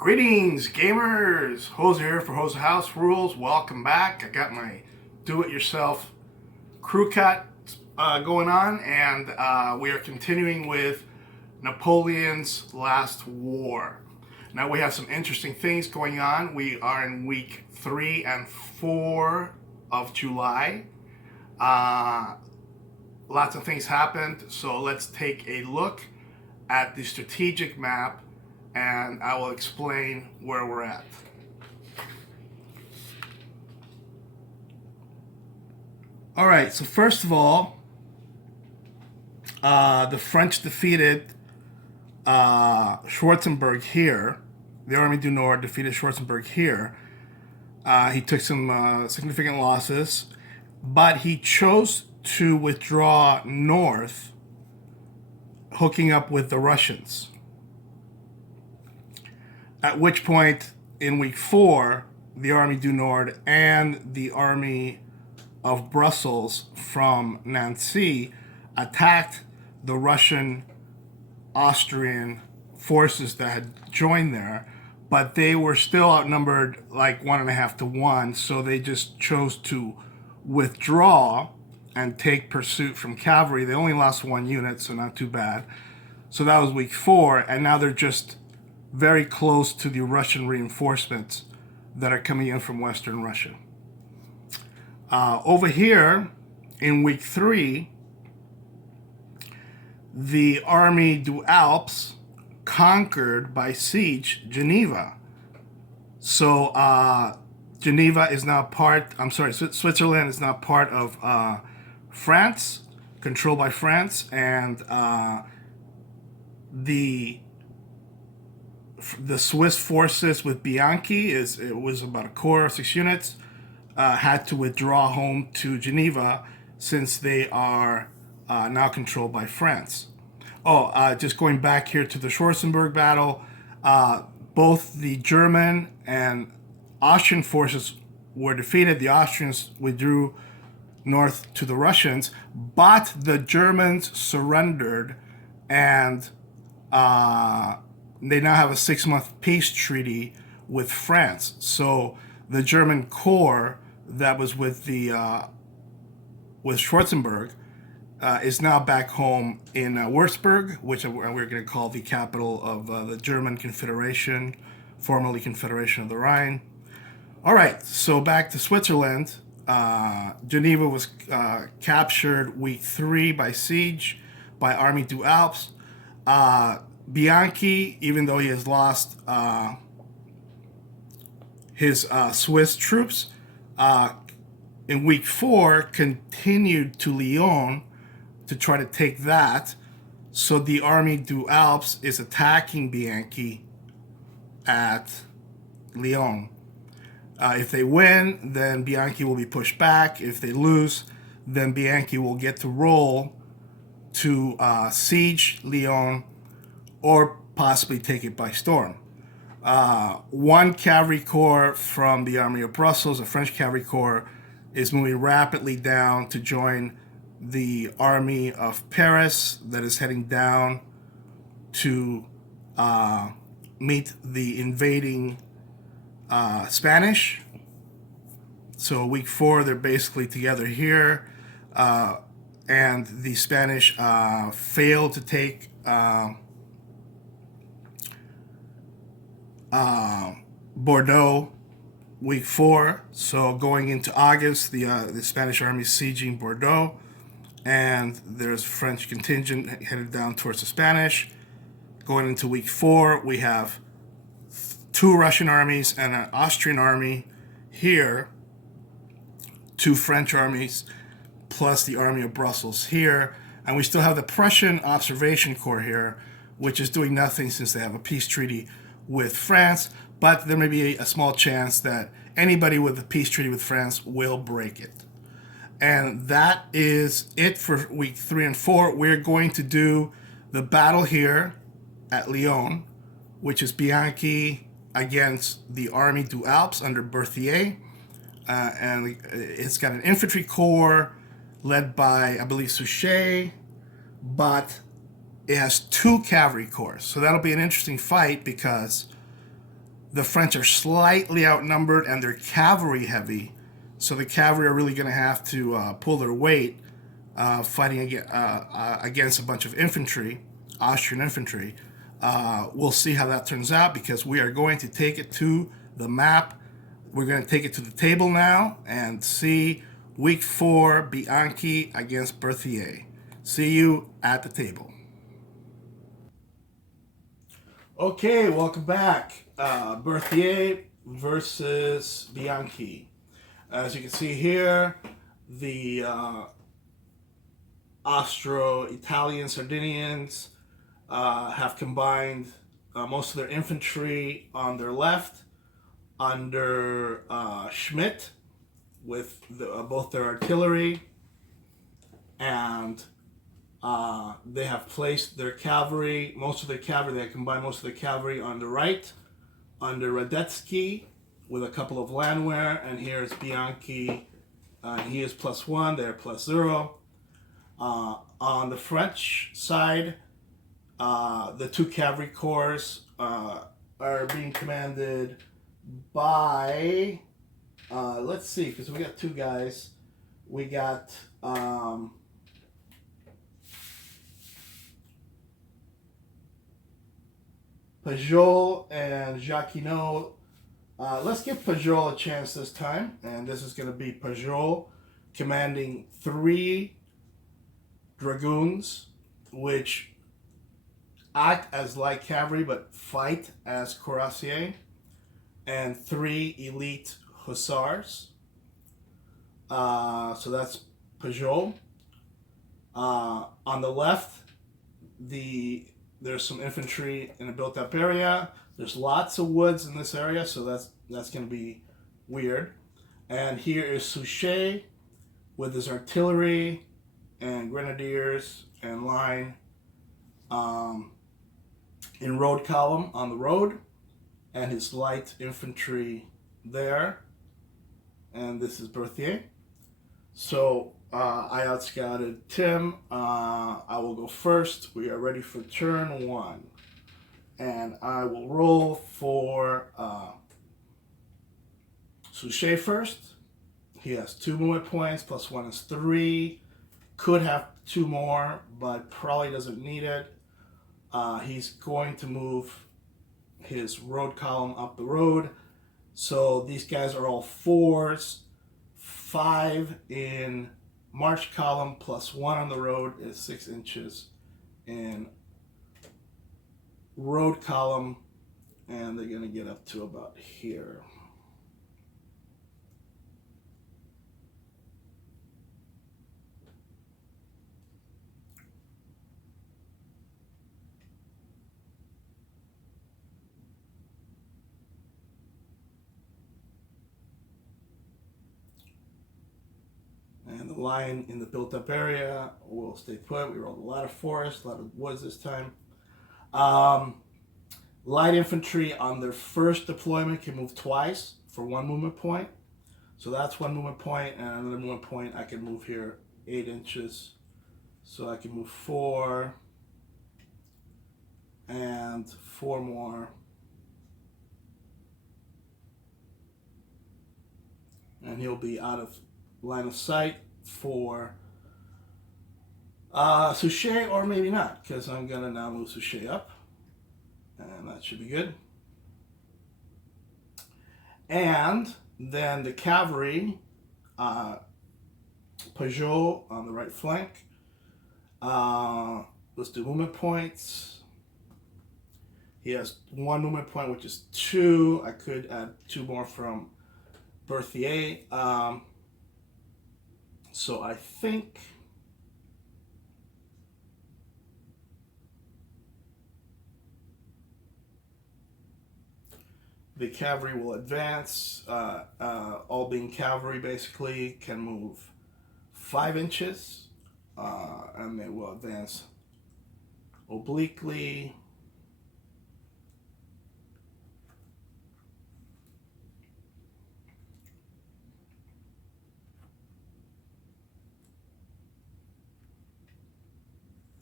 Greetings, gamers! Jose here for Jose House Rules. Welcome back. I got my do-it-yourself crew cut going on, and we are continuing with Napoleon's last war. Now we have some interesting things going on. We are in week 3 and 4 of July. Lots of things happened, so let's take a look at the strategic map and I will explain where we're at. All right, so first of all, the French defeated Schwarzenberg here. The Armée du Nord defeated Schwarzenberg here. He took some significant losses, but he chose to withdraw north, hooking up with the Russians. At which point, in week 4, the Armée du Nord and the Army of Brussels from Nancy attacked the Russian Austrian forces that had joined there, but they were still outnumbered like 1.5 to 1, so they just chose to withdraw and take pursuit from cavalry. They only lost 1 unit, so not too bad. So that was week 4, and now they're just very close to the Russian reinforcements that are coming in from Western Russia. Over here, in week 3, the Armée du Alps conquered by siege Geneva. So Geneva is now Switzerland is now part of France, controlled by France, and the Swiss forces with Bianchi, it was about a corps of 6 units, had to withdraw home to Geneva since they are now controlled by France. Just going back here to the Schwarzenberg battle, both the German and Austrian forces were defeated. The Austrians withdrew north to the Russians, but the Germans surrendered, and they now have a 6-month peace treaty with France. So the German corps that was with Schwarzenberg is now back home in Würzburg, which we're going to call the capital of the German Confederation, formerly Confederation of the Rhine. All right, so back to Switzerland. Geneva was captured week 3 by siege by Armée du Alps. Bianchi, even though he has lost his Swiss troops, in week 4 continued to Lyons to try to take that. So the Armée du Alps is attacking Bianchi at Lyons. If they win, then Bianchi will be pushed back. If they lose, then Bianchi will get to roll to siege Lyons or possibly take it by storm. 1 cavalry corps from the Army of Brussels, a French cavalry corps, is moving rapidly down to join the Army of Paris that is heading down to meet the invading Spanish. So week 4, they're basically together here, and the Spanish failed to take Bordeaux week 4. So going into August, the Spanish army is sieging Bordeaux, and there's French contingent headed down towards the Spanish. Going into week 4, we have 2 Russian armies and an Austrian army here, 2 French armies, plus the Army of Brussels here, and we still have the Prussian Observation Corps here, which is doing nothing since they have a peace treaty with France, but there may be a small chance that anybody with a peace treaty with France will break it. And that is it for week 3 and 4. We're going to do the battle here at Lyons, which is Bianchi against the Armée du Alps under Berthier. And it's got an infantry corps led by, I believe, Suchet, but it has 2 cavalry corps. So that'll be an interesting fight because The French are slightly outnumbered and they're cavalry heavy, so the cavalry are really going to have to pull their weight fighting against a bunch of infantry, Austrian infantry. We'll see how that turns out because we are going to take it to the map. We're going to take it to the table now and see week 4 Bianchi against Berthier. See you at the table. Okay, welcome back. Berthier versus Bianchi. As you can see here, the Austro-Italian Sardinians have combined most of their infantry on their left under Schmidt with both their artillery, and they have placed their cavalry, they have combined most of their cavalry on the right under Radetzky with a couple of landwehr, and here is Bianchi, he is +1, they're +0. On the French side, the 2 cavalry corps are being commanded by, let's see, because we got 2 guys. We got Pajot and Jacquinot. Let's give Pajot a chance this time, and this is going to be Pajot commanding 3 dragoons, which act as light cavalry but fight as cuirassiers, and 3 elite hussars. So that's Pajot. On the left, there's some infantry in a built-up area. There's lots of woods in this area, so that's going to be weird. And here is Suchet with his artillery and grenadiers and line in road column on the road, and his light infantry there. And this is Berthier. So I outscouted Tim. I will go first. We are ready for turn 1. And I will roll for Suchet first. He has 2 movement points, +1 is 3. Could have 2 more, but probably doesn't need it. He's going to move his road column up the road. So these guys are all 4s. 5 in march column +1 on the road is 6 inches in road column, and they're going to get up to about here. And the line in the built-up area will stay put. We rolled a lot of forest, a lot of woods this time. Light infantry on their first deployment can move twice for 1 movement point. So that's 1 movement point, and another movement point I can move here 8 inches. So I can move 4 and 4 more. And he'll be out of line of sight for Suchet, or maybe not, because I'm going to now move Suchet up. And that should be good. And then the cavalry, Pajot on the right flank. Let's do movement points. He has 1 movement point, which is 2. I could add 2 more from Berthier. So I think the cavalry will advance. All being cavalry basically can move 5 inches, and they will advance obliquely.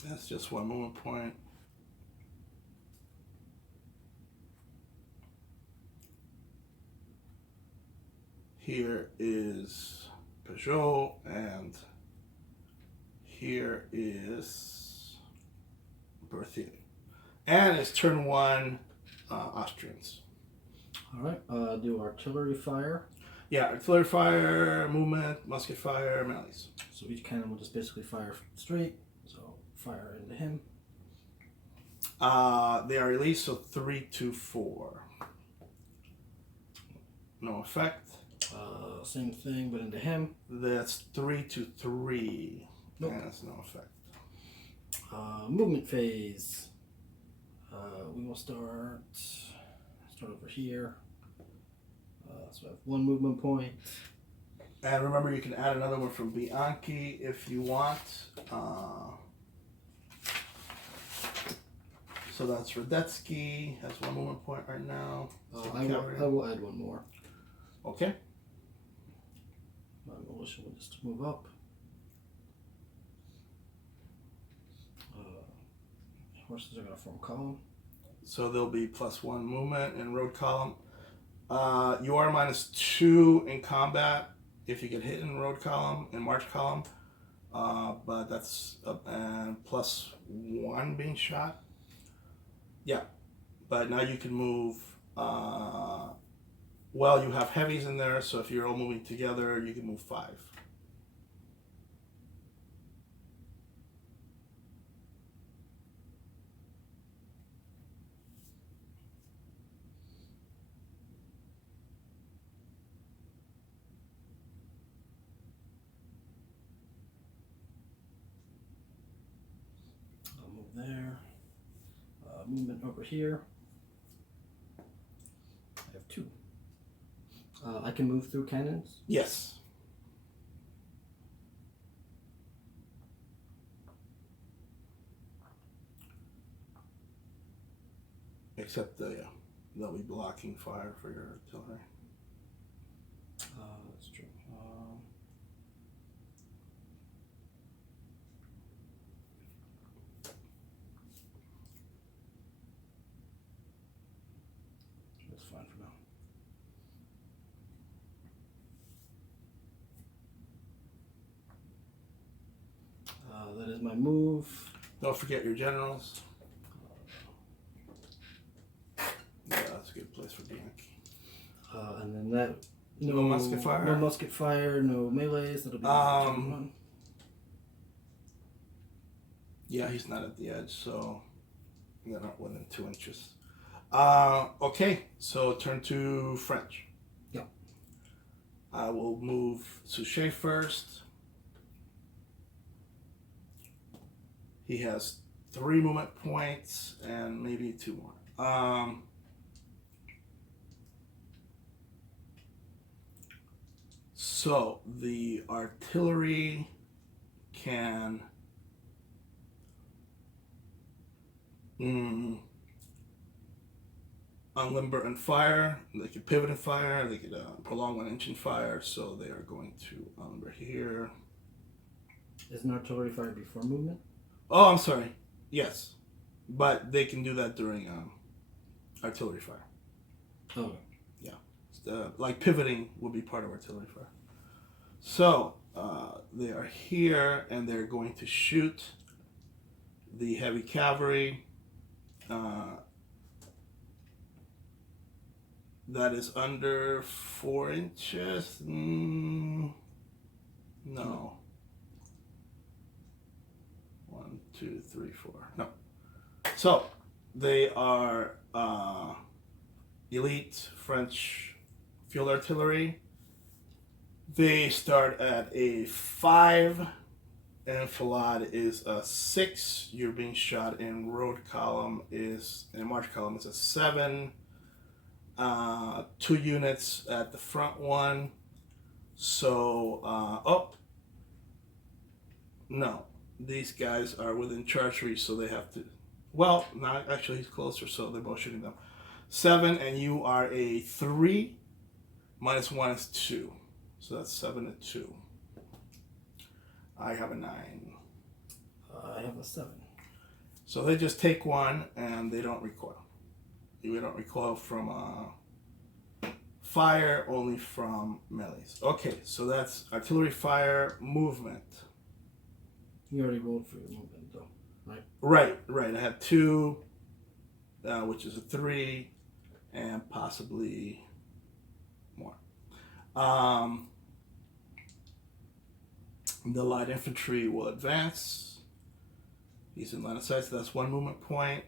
That's just 1 movement point. here is Peugeot, and here is Berthier. And it's turn 1 Austrians. All right, do artillery fire. Yeah, artillery fire, movement, musket fire, melees. So each cannon will just basically fire straight. So fire into him. They are released, so 3, 2, 4. No effect. Same thing, but into him. That's 3, 2, 3. Nope. And that's no effect. Movement phase. We will start over here. So I have 1 movement point. And remember, you can add another one from Bianchi if you want. So that's Radetzky, has 1 movement point right now. I will add 1 more. Okay. My militia will just move up. Horses are going to form column. So there'll be +1 movement in road column. You are -2 in combat if you get hit in road column, in march column. But that's and +1 being shot. Yeah. But now you can move. Well, you have heavies in there, so if you're all moving together, you can move 5. I'll move there. Movement over here. I have 2. I can move through cannons. Yes. Except they'll be blocking fire for your artillery. That's true. That's fine for now. That is my move. Don't forget your generals. Yeah, that's a good place for Bianchi. And then that No musket fire? No musket fire, no melees. That'll be turn 1. Yeah, he's not at the edge, so they're not within 2 inches. Okay, so turn to French. Yeah. I will move Suchet first. He has 3 movement points and maybe 2 more. So the artillery can unlimber and fire. They could pivot and fire. They could prolong 1 inch and fire. So they are going to unlimber here. Isn't artillery fire before movement? Oh, I'm sorry. Yes, but they can do that during artillery fire. Oh. Yeah, like pivoting would be part of artillery fire. So they are here, and they're going to shoot the heavy cavalry. That is under 4 inches. No. 1, 2, 3, 4. No. So they are elite French field artillery. They start at a 5. Enfilade is a 6. You're being shot in road column is, in march column is a 7. 2 units at the front one. So, no. These guys are within charge reach, so they have to, well, not actually, he's closer, so they're both shooting them. 7, and you are a 3. -1 is 2. So that's 7 to 2. I have a 9. I have a 7. So they just take 1 and they don't recoil. You don't recoil from Fire only from melees. Okay, so that's artillery fire movement. You already rolled for your movement, though, right? Right. I have 2, which is a 3, and possibly more. The light infantry will advance. He's in line of sight, so that's 1 movement point.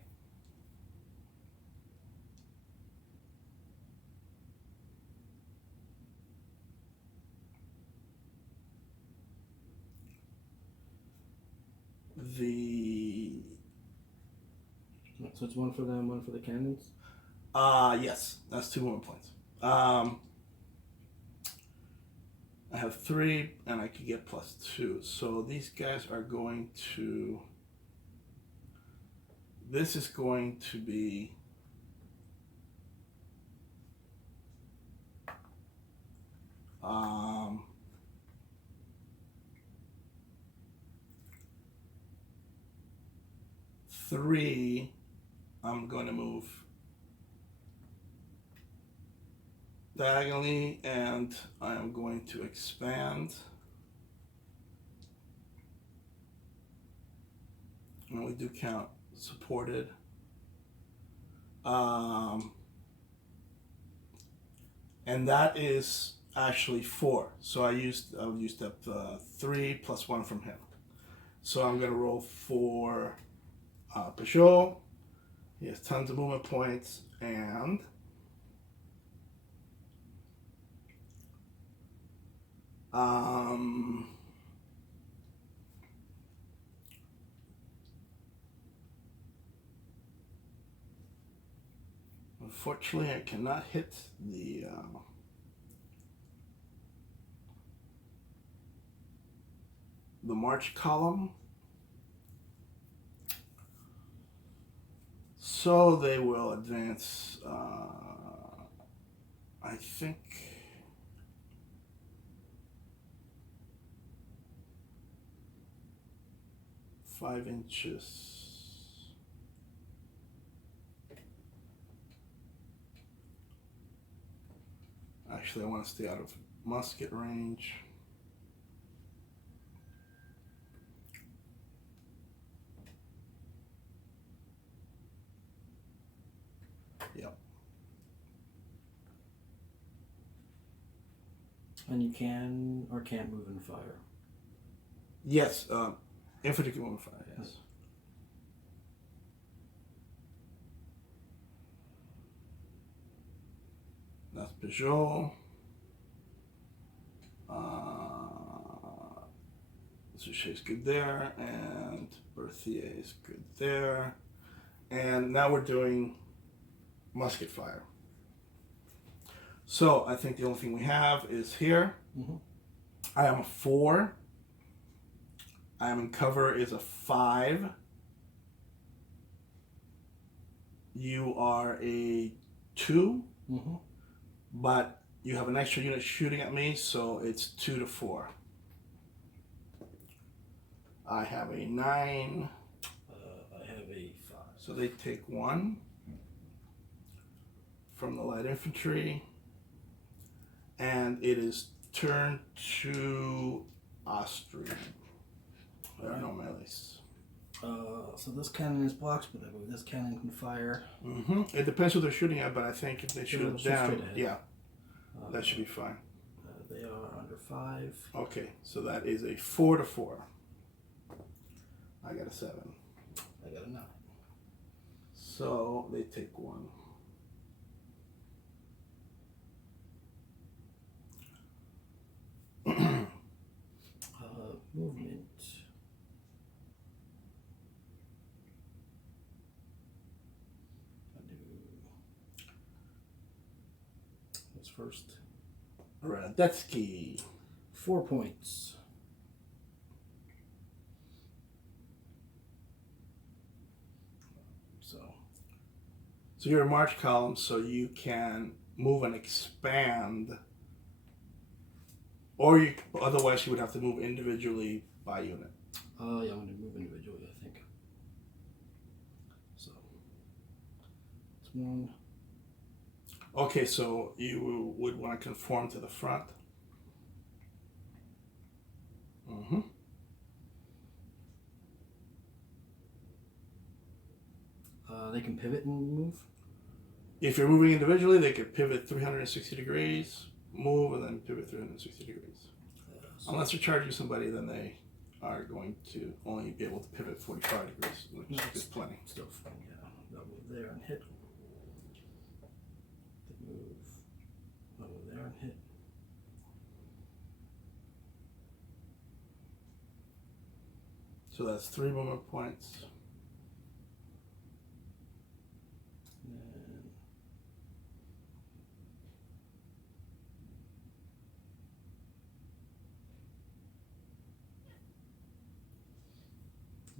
So it's 1 for them, 1 for the cannons? Yes, that's 2 movement points. I have 3, and I could get +2. So these guys are going to... This is going to be... Three, I'm going to move diagonally, and I am going to expand. And we do count supported. And that is actually 4. So I used up 3 plus 1 from him. So I'm going to roll for Peugeot. He has tons of movement points, and unfortunately I cannot hit the march column. So they will advance, I think, 5 inches. Actually, I want to stay out of musket range. Yep. And you can or can't move and fire? Yes, infantry can move and fire, yes. That's Peugeot. Suchet's good there, and Berthier is good there. And now we're doing musket fire. So I think the only thing we have is here. Mm-hmm. I am a 4. I am in cover is a 5. You are a 2. Mm-hmm. But you have an extra unit shooting at me, so it's 2 to 4. I have a 9. I have a 5. So they take 1 from the light infantry. And it is turn to Austrian. There are no melees. So this cannon is blocked, but I believe this cannon can fire. Mm-hmm. It depends who they're shooting at, but I think if they shoot it down, yeah, that should be fine. They are under 5. Okay, so that is a 4 to 4. I got a 7. I got a 9. So they take 1. Movement. What's first? Radetzky. 4 points. So you're a march column, so you can move and expand, or otherwise you would have to move individually by unit. Yeah, I'm going to move individually, I think. So it's 1, Okay, so you would want to conform to the front. Mm-hmm. They can pivot and move. If you're moving individually, they could pivot 360 degrees, move, and then pivot 360 degrees. Unless you're charging somebody, then they are going to only be able to pivot 45 degrees, which is plenty. Still fine, yeah. They'll move there and hit. They move. They'll move there and hit. So that's 3 movement points.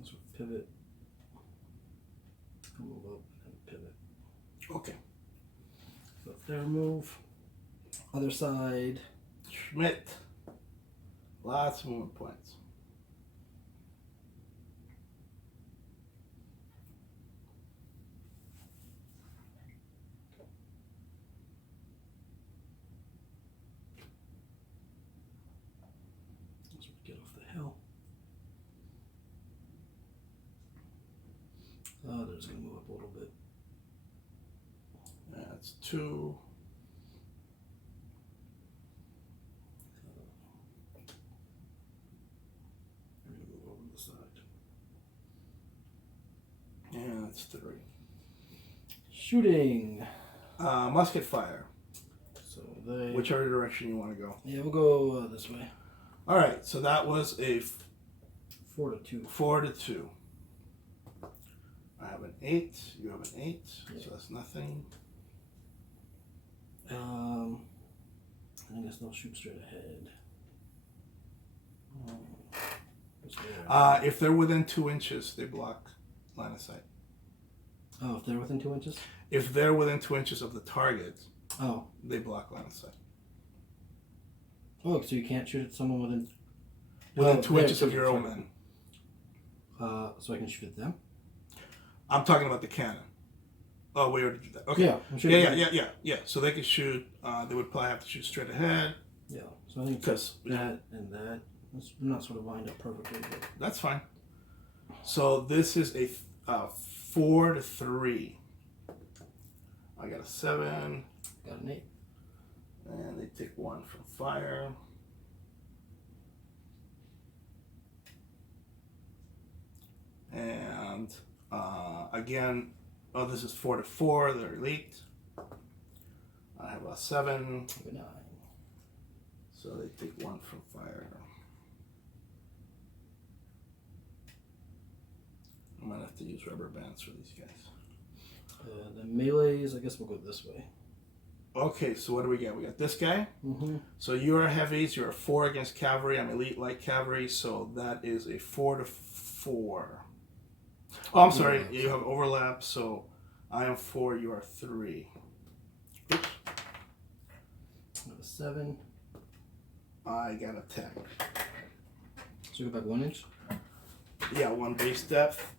So pivot, move up, and pivot. Okay. So their move. Other side. Schmidt. Lots of movement points. Let's get off the hill. They're just going to move up a little bit. That's 2. We're going to move over the side. And that's 3. Shooting. Musket fire. So they. Whichever direction you want to go. Yeah, we'll go this way. All right, so that was a 4 to 2. 4 to 2. I have an 8. You have an 8. Yeah. So that's nothing. I guess they'll shoot straight ahead. If they're within 2 inches, they block line of sight. Oh, if they're within 2 inches? If they're within 2 inches of the target, Oh. they block line of sight. Oh, so you can't shoot at someone within... Within 2 inches of your own men. So I can shoot at them? I'm talking about the cannon. Oh, we already did that. Okay. Yeah, I'm sure. Yeah. So they could shoot. They would probably have to shoot straight ahead. Yeah. So I think Because that and that. It's not sort of lined up perfectly, but that's fine. So this is a 4 to 3. I got a 7. got an 8. And they take 1 from fire. And again, this is 4 to 4. They're elite. I have a 7. I have a 9. So they take 1 from fire. I might have to use rubber bands for these guys. The melees, I guess we'll go this way. Okay, so what do we get? We got this guy. Mm-hmm. So you're heavies. You're a 4 against cavalry. I'm elite light cavalry. So that is a 4 to 4. Oh, I'm sorry. You have overlap. So I am 4. You are 3. Oops. I have a 7. I got a 10. So go back 1 inch. Yeah, 1 base depth.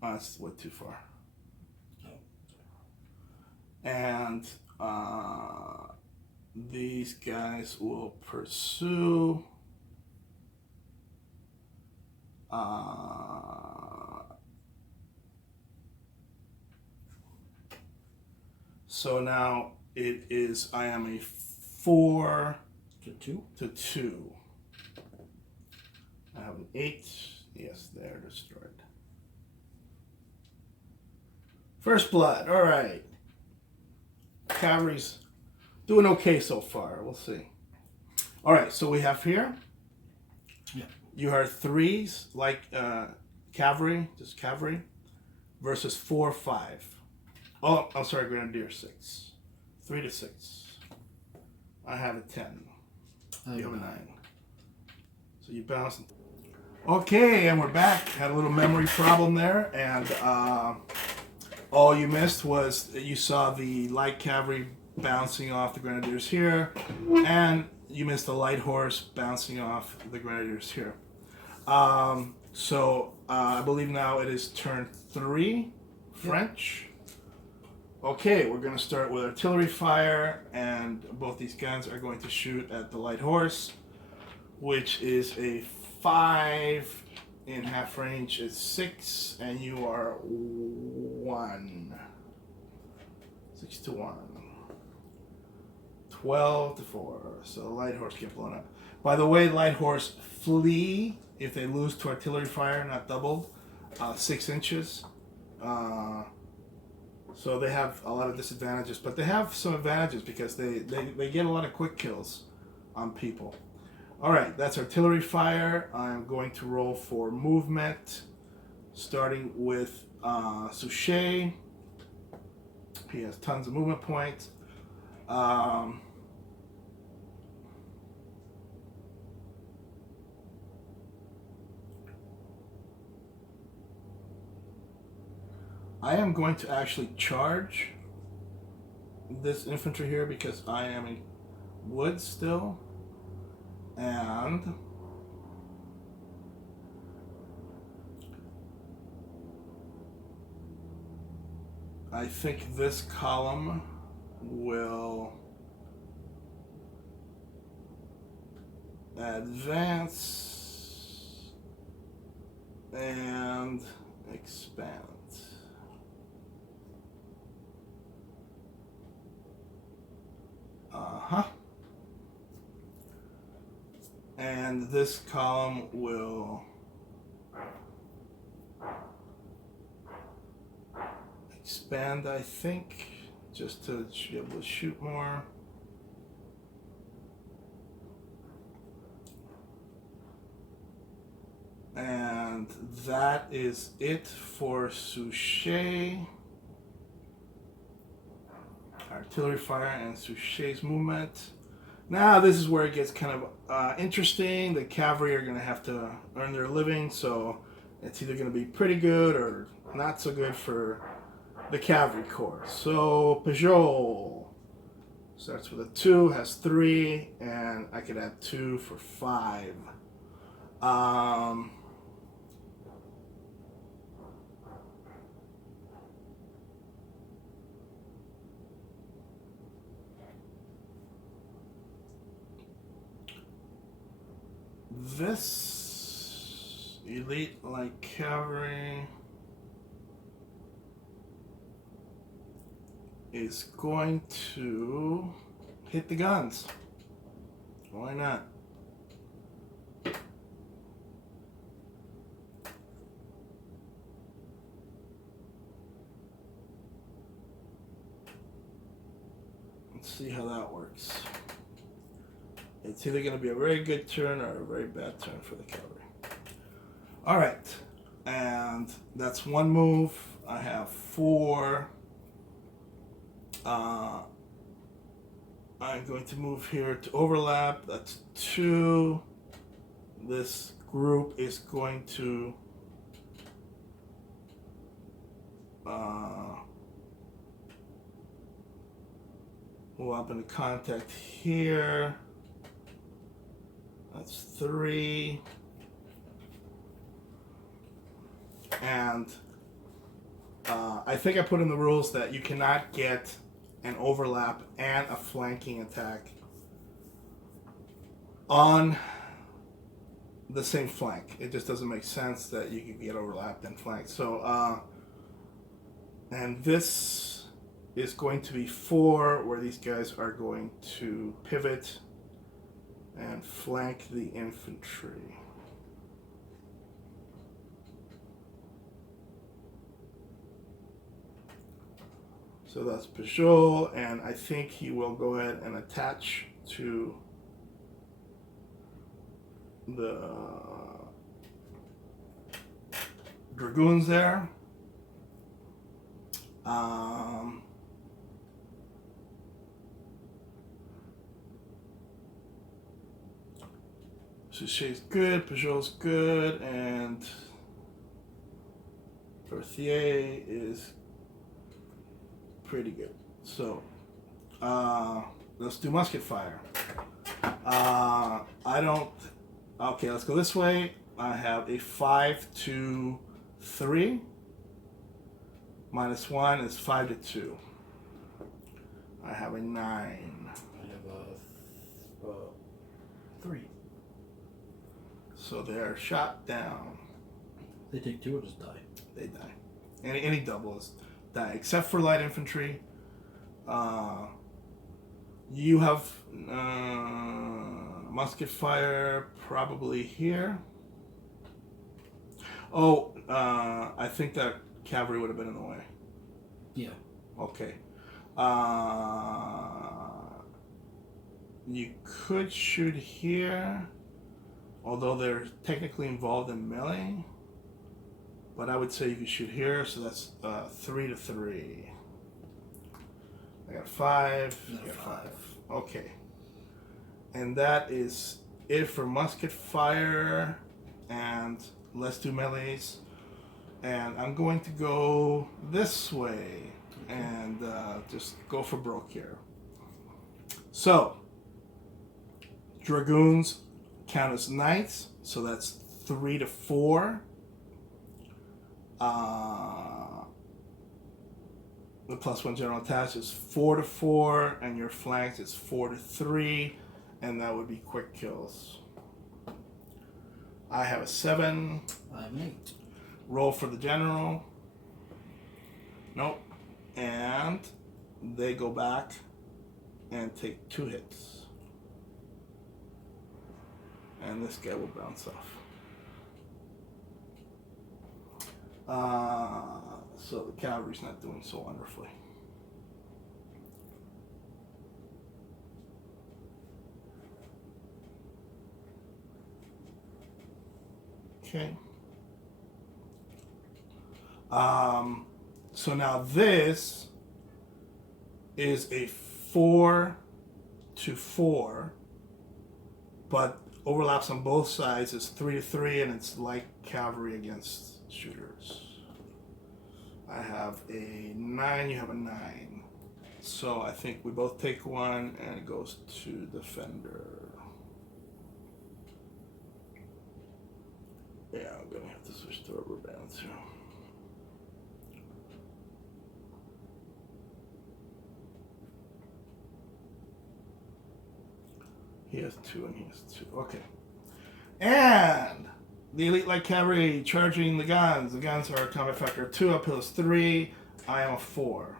That's way too far. And these guys will pursue. So now it is, I am a 4 to 2. to 2. I have an 8. Yes, they're destroyed. First blood. All right. Cavalry's doing okay so far. We'll see. All right. So we have here. Yeah. You are 3s like cavalry, just cavalry, versus 4, 5. Oh, I'm sorry, Grenadier 6. 3 to 6. I have a 10. You have a 9. So you bounce. Okay, and we're back. Had a little memory problem there, and all you missed was that you saw the light cavalry bouncing off the grenadiers here, and you missed the light horse bouncing off the grenadiers here. So I believe now it is turn 3, French. Okay, we're going to start with artillery fire, and both these guns are going to shoot at the light horse, which is a 5 in half range is 6, and you are 1. 6 to 1. 12 to 4. So the light horse get blown up. By the way, light horse flee if they lose to artillery fire, not doubled, 6 inches. So they have a lot of disadvantages, but they have some advantages because they get a lot of quick kills on people. All right, that's artillery fire. I'm going to roll for movement, starting with Suchet. He has tons of movement points. I am going to actually charge this infantry here because I am in wood still, and I think this column will advance and expand. And this column will expand, I think, just to be able to shoot more. And that is it for Suchet. Artillery fire and Suchet's movement. Now this is where it gets kind of interesting. The cavalry are going to have to earn their living, so it's either going to be pretty good or not so good for the cavalry corps. So Peugeot starts with a 2, has 3, and I could add 2 for 5. This elite light cavalry is going to hit the guns. Why not? Let's see how that works. It's either going to be a very good turn or a very bad turn for the cavalry. All right, and that's one move. I have 4. I'm going to move here to overlap. That's 2. This group is going to move up into contact here. That's 3. And I think I put in the rules that you cannot get an overlap and a flanking attack on the same flank. It just doesn't make sense that you can get overlapped and flanked. So, and this is going to be 4, where these guys are going to pivot and flank the infantry. So that's Peugeot, and I think he will go ahead and attach to the dragoons there. Suchet's good, Peugeot's good, and Berthier is pretty good. So, let's do musket fire. Okay, let's go this way. I have a 5 to 3. Minus 1 is 5 to 2. I have a 9. I have a 3. So they're shot down. They take 2 or just die? They die. Any doubles die, except for light infantry. You have musket fire probably here. Oh, I think that cavalry would have been in the way. Yeah. Okay. You could shoot here, although they're technically involved in melee. But I would say you could shoot here, so that's 3 to 3. I got 5. You got 5. Okay. And that is it for musket fire, and let's do melees. And I'm going to go this way and just go for broke here. So, dragoons count as knights, so that's 3 to 4. The +1 general attack is 4 to 4, and your flanks is 4 to 3, and that would be quick kills. I have a 7. I have an 8. Roll for the general. Nope. And they go back and take 2 hits. And this guy will bounce off. So the cavalry's not doing so wonderfully. Okay. So now this is a 4 to 4, but overlaps on both sides. It's 3 to 3, and it's like cavalry against shooters. I have a 9, you have a 9. So I think we both take 1, and it goes to defender. Yeah, I'm gonna have to switch to rubber bands here. He has 2 and he has 2. Okay. And the elite light cavalry charging the guns. The guns are a combat factor of 2, uphill is 3. I am a 4.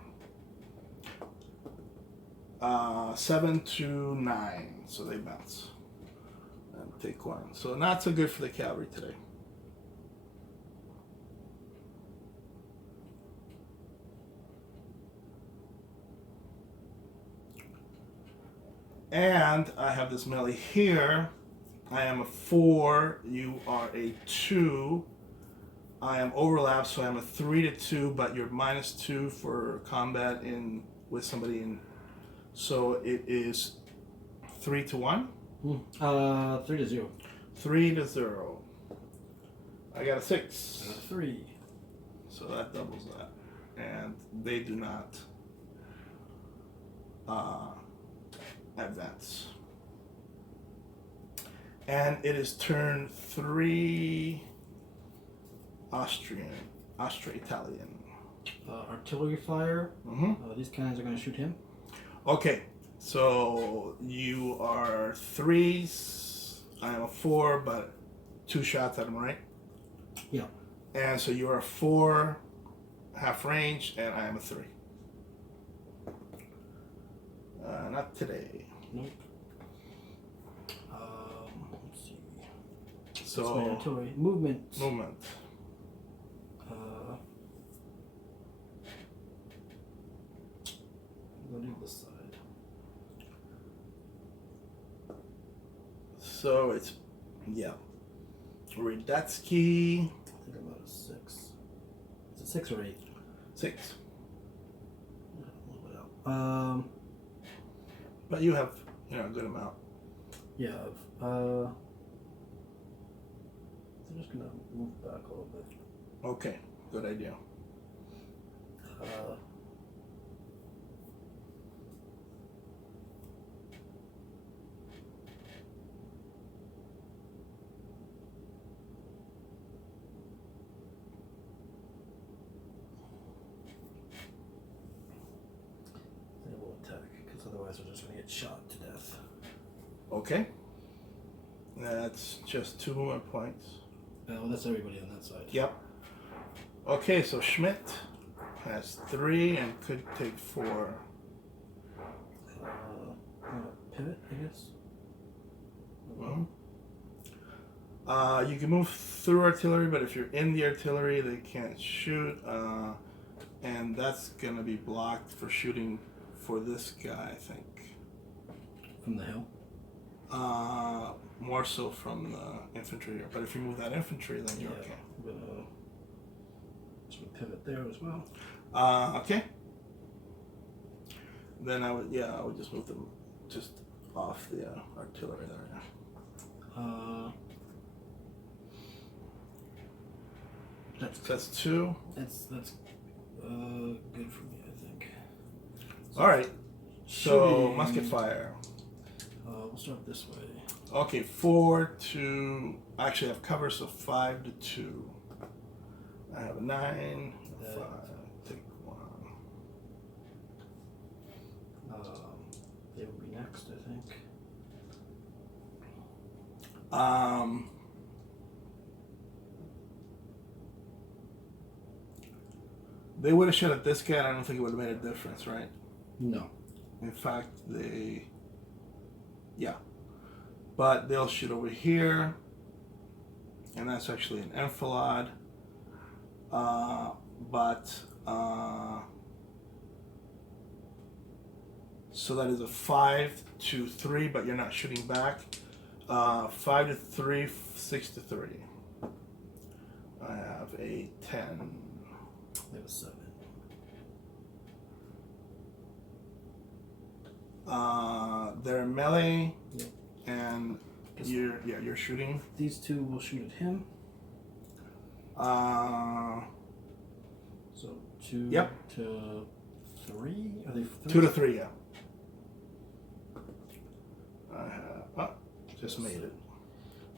7 to 9. So they bounce. And take 1. So not so good for the cavalry today. And I have this melee here. I am a 4. You are a 2. I am overlapped, so I'm a 3 to 2, but you're -2 for combat in with somebody in. So it is 3 to 1. 3 to 0. 3 to 0. I got a 6. 3. So that doubles that, and they do not advance. And it is turn 3 Austro-Italian. Artillery fire. These guys are going to shoot him. Okay, so you are 3s. I am a 4, but 2 shots at him, right? Yeah. And so you are a 4, half range, and I am a 3. Not today. Nope. Let's see. So That's my artillery. Movement. Go to this side. So it's, yeah. Radetzky. I think about a 6. Is it 6 or 8? 6. Yeah, a little bit out. But you have, a good amount. Yeah. I'm just gonna move back a little bit. Okay, good idea. otherwise they're just going to get shot to death. Okay. That's just 2 movement points. Well, that's everybody on that side. Yep. Okay, so Schmidt has 3 and could take 4. Pivot, I guess. Mm-hmm. You can move through artillery, but if you're in the artillery, they can't shoot. And that's going to be blocked for shooting for this guy, I think. From the hill? More so from the infantry here. But if you move that infantry, then you're okay. I'm going to sort of pivot there as well. Okay. Then I would just move them just off the artillery there. That's 2. That's good for me, I think. So, all right. So musket fire. We'll start this way. Okay, 4 to. Actually, I have cover, so 5 to 2. I have a 9. 5. Take 1. They will be next, I think. They would have shot at this guy. I don't think it would have made a difference, right? No. In fact, but they'll shoot over here, and that's actually an enfilade. So that is a 5 to 3, but you're not shooting back. 5 to 3, 6 to 3. I have a 10. They have a 7. They're melee, Yep. and you're shooting. These 2 will shoot at him. So 2 Yep. to 3? Are they 3? 2 to 3, yeah. I have just made it.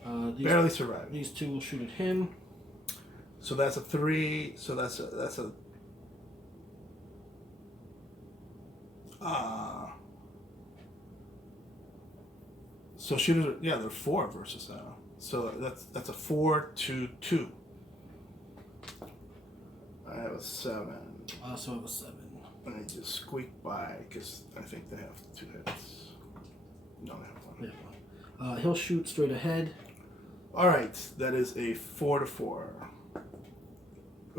Barely survived. These 2 will shoot at him. So that's a 3. So that's a. So shooters, they're 4 versus so that's a 4 to 2. I have a 7. I also have a 7. And I just squeak by because I think they have 2 hits. No, they have 1. They have 1. He'll shoot straight ahead. All right, that is a 4 to 4.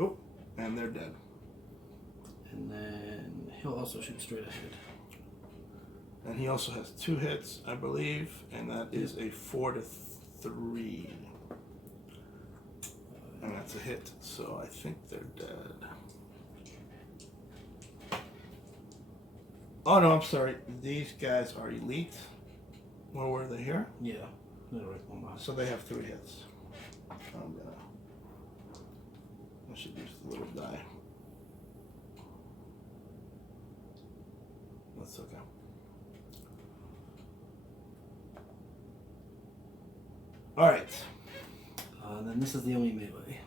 Oh, and they're dead. And then he'll also shoot straight ahead. And he also has 2 hits, I believe, and that is a 4 to 3. And that's a hit, so I think they're dead. Oh no, I'm sorry. These guys are elite. Where were they here? Yeah. They're right on my. So they have 3 hits. I should use the little die. That's okay. All right. And then this is the only melee.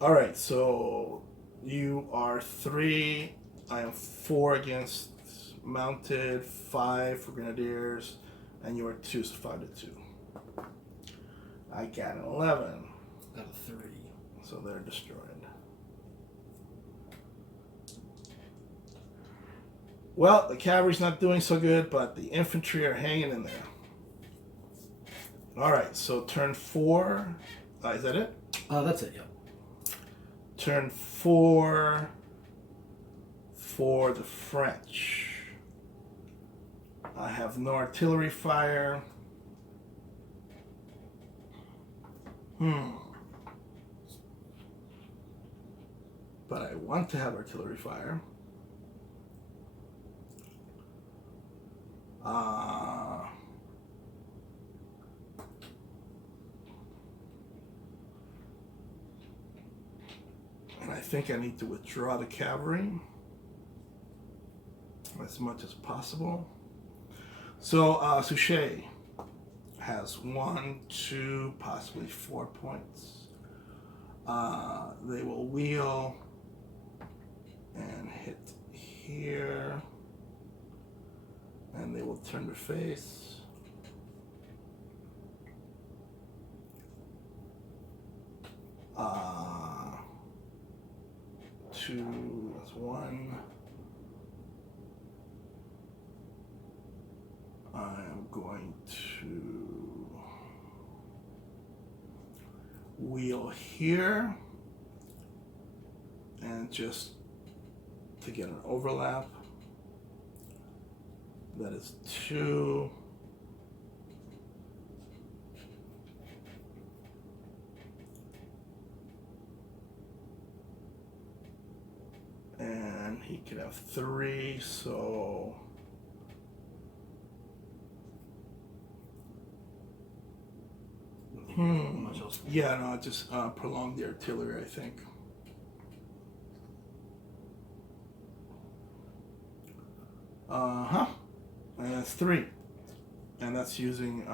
All right. So you are 3. I am 4 against mounted, 5 for grenadiers, and you are 2, so 5 to 2. I got an 11. Got a 3. So they're destroyed. Well, the cavalry's not doing so good, but the infantry are hanging in there. All right, so turn 4. Is that it? That's it, yeah. Turn 4 for the French. I have no artillery fire. But I want to have artillery fire. And I think I need to withdraw the cavalry as much as possible. So Suchet has 1, 2, possibly 4 points. They will wheel and hit here. and they will turn their face. Two, that's one. I am going to wheel here, and just to get an overlap, that is two. And he could have three, so much else? yeah, no, just prolong the artillery, I think. And that's three, and that's using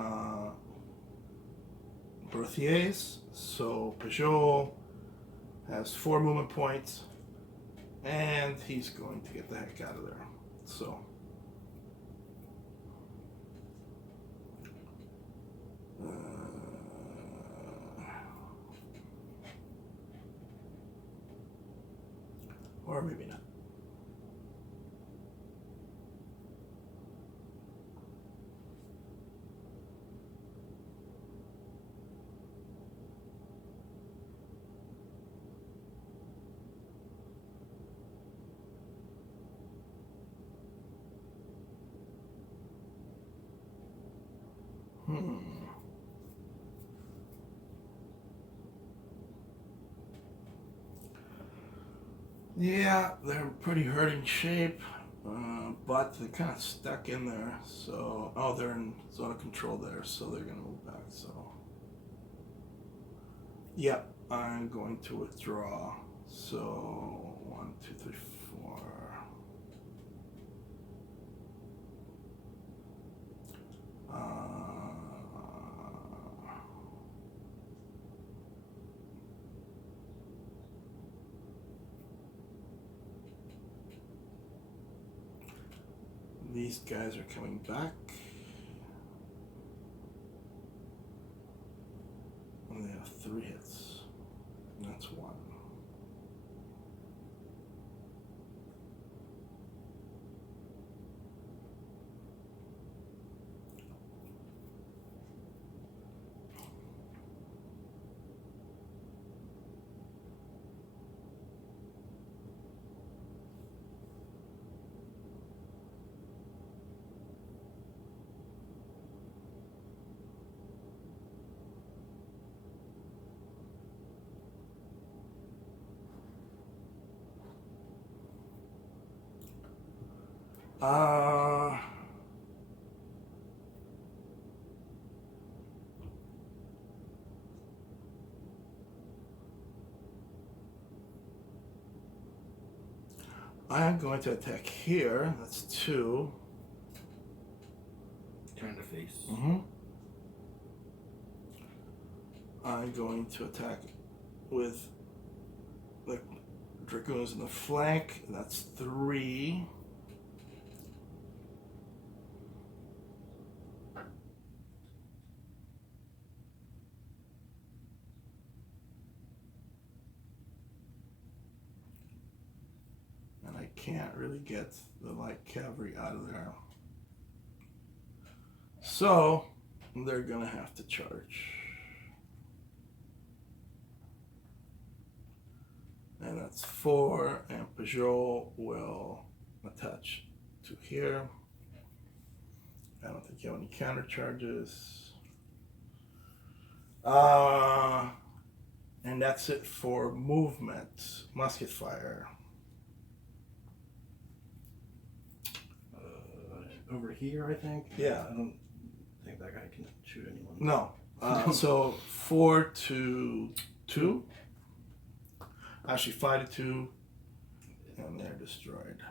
Berthier's. So Peugeot has 4 movement points, and he's going to get the heck out of there. So or maybe not. Yeah, they're in pretty hurting shape, but they're kind of stuck in there. So, oh, they're in zone of control there, so they're going to move back. So, yep, I'm going to withdraw. So, 1, 2, 3, 4. These guys are coming back. And they have 3 hits. And that's 1. I am going to attack here. That's 2. Turn the face. I'm going to attack with the dragoons in the flank. That's 3. And I can't really get the light cavalry out of there. So they're gonna have to charge. And that's 4, and Peugeot will attach to here. I don't think you have any counter charges. And that's it for movement, musket fire. Over here, I think. Yeah. I don't think that guy can shoot anyone. No. So 4 to 2. Actually 5 to 2. And they're destroyed.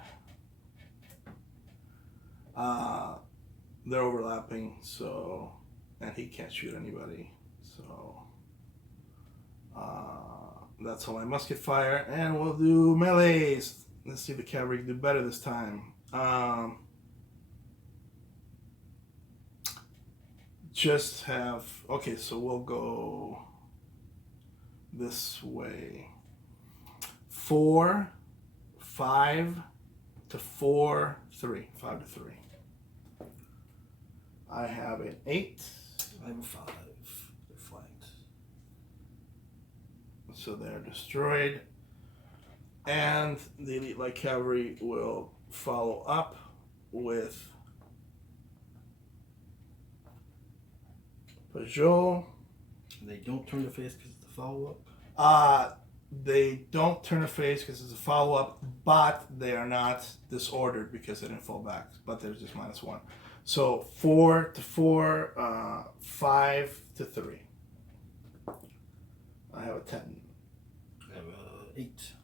They're overlapping, so, and he can't shoot anybody. So that's all my musket fire, and we'll do melees. Let's see if the cavalry can do better this time. just have, okay, so we'll go this way. 4, 5 to 4, 3. 5 to 3. I have an 8. I have a 5. They're flanked. So they're destroyed. And the elite light cavalry will follow up with Peugeot. They don't turn their face because it's a follow-up? They don't turn a face because it's a follow-up, but they are not disordered because they didn't fall back. But there's just -1. So 4 to 4, 5 to 3. I have a 10. I have a 8.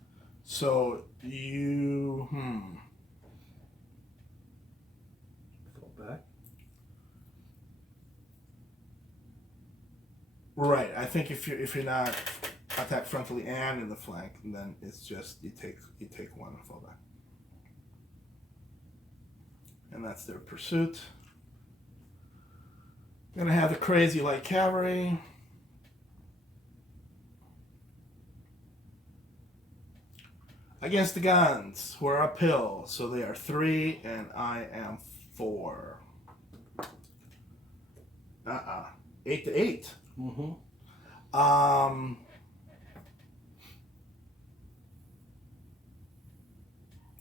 So you Fall back. right. I think if you're not attack frontally and in the flank, then it's just you take 1 and fall back. And that's their pursuit. Gonna have the crazy light cavalry. Against the guns, who are uphill. So they are 3 and I am 4. 8 to 8. Mm-hmm.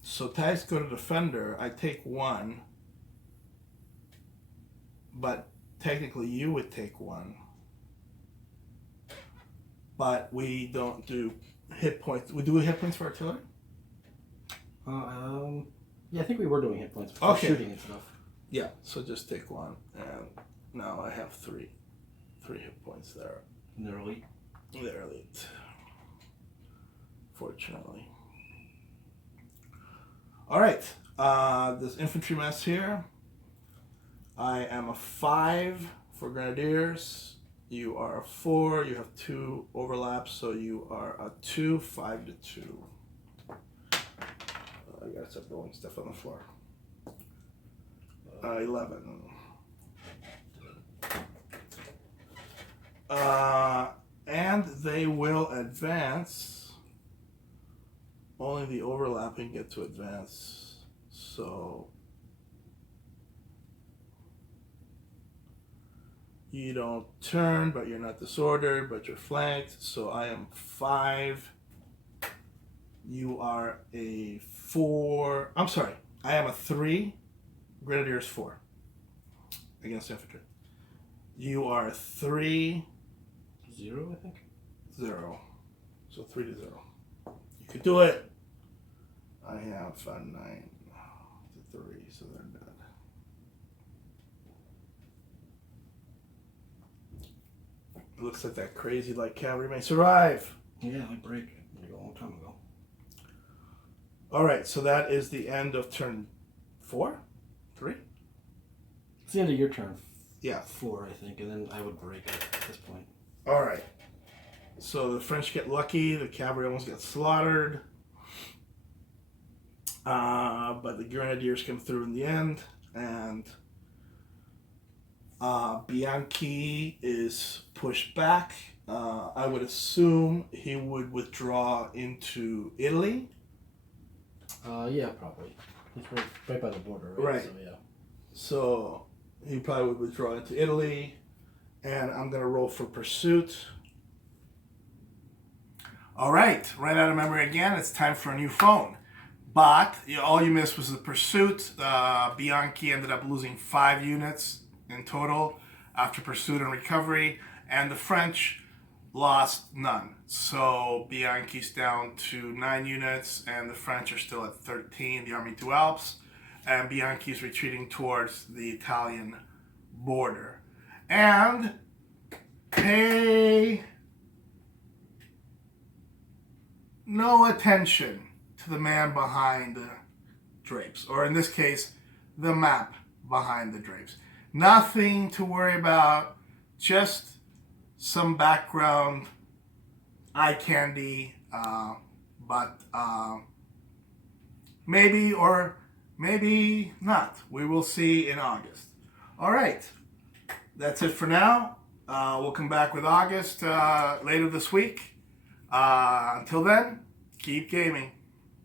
So tags go to defender. I take 1, but technically you would take 1. But we don't do hit points. We do hit points for artillery. Yeah, I think we were doing hit points for Okay. shooting and stuff. Yeah. So just take 1, and now I have 3 hit points there. And they're elite. They're elite. Fortunately. All right. This infantry mess here. I am a 5 for grenadiers. You are a 4. You have 2 overlaps, so you are a 2. 5 to 2. I gotta stop rolling stuff on the floor. 11. And they will advance. Only the overlapping get to advance. So you don't turn, but you're not disordered, but you're flanked. So I am 5. You are a 4. I'm sorry. I am a 3. Grenadiers 4 against infantry. You are 3. 0, I think. 0. So 3 to 0. You could do it. I have 9 to 3, so they're dead. It looks like that crazy light cavalry may survive. Yeah, I break it a long time ago. All right, so that is the end of turn 4? 3? It's the end of your turn. Yeah. 4, I think, and then I would break it at this point. All right. So the French get lucky. The cavalry almost get slaughtered. But the grenadiers come through in the end. And Bianchi is pushed back. I would assume he would withdraw into Italy. Yeah, probably. He's right by the border, right? Right. So, yeah. So he probably would withdraw into Italy. And I'm going to roll for pursuit. All right, right out of memory again, it's time for a new phone. But all you missed was the pursuit. Bianchi ended up losing 5 units in total after pursuit and recovery. And the French lost none. So Bianchi's down to 9 units and the French are still at 13, the Armée du Alps. And Bianchi's retreating towards the Italian border. And pay no attention to the man behind the drapes, or in this case, the map behind the drapes. Nothing to worry about, just some background eye candy, but maybe or maybe not. We will see in August. All right. that's it for now. We'll come back with August later this week. Until then, keep gaming.